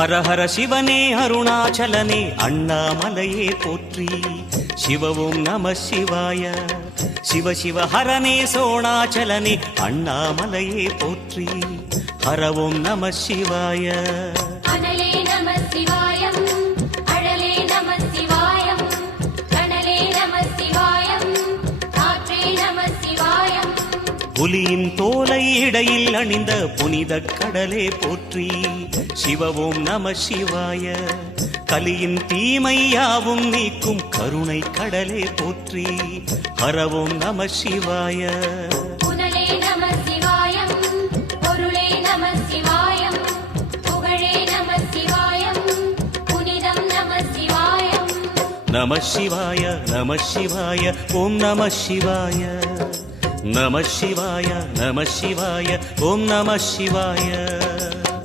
ஹர ஹர சிவனே அருணாச்சலனே அண்ணாமலையே போற்றி. சிவ ஓம் நம சிவாய. சிவ சிவ ஹரனே சோணாச்சலனே அண்ணாமலையே போற்றி. ஹர ஓம் நம சிவாய. அனலே நம சிவாயம், அழலே நம சிவாயம், கனலே நம சிவாயம், காற்றே நம சிவாயம். புலியின் தோலை இடையில் அணிந்த புனித கடலே போற்றி. சிவ ஓம் நம சிவாய. கலியின் தீமையாவும் நீக்கும் கருணை கடலே போற்றி. ஹர ஓம் நம சிவாய. புனலே நம சிவாயம், பொருளே நம சிவாயம், புகழே நம சிவாயம், புனிதம் நம சிவாயம். நம சிவாய நம சிவாய ஓம் நம சிவாய. நம சிவாய நம சிவாய ஓம் நம சிவாய.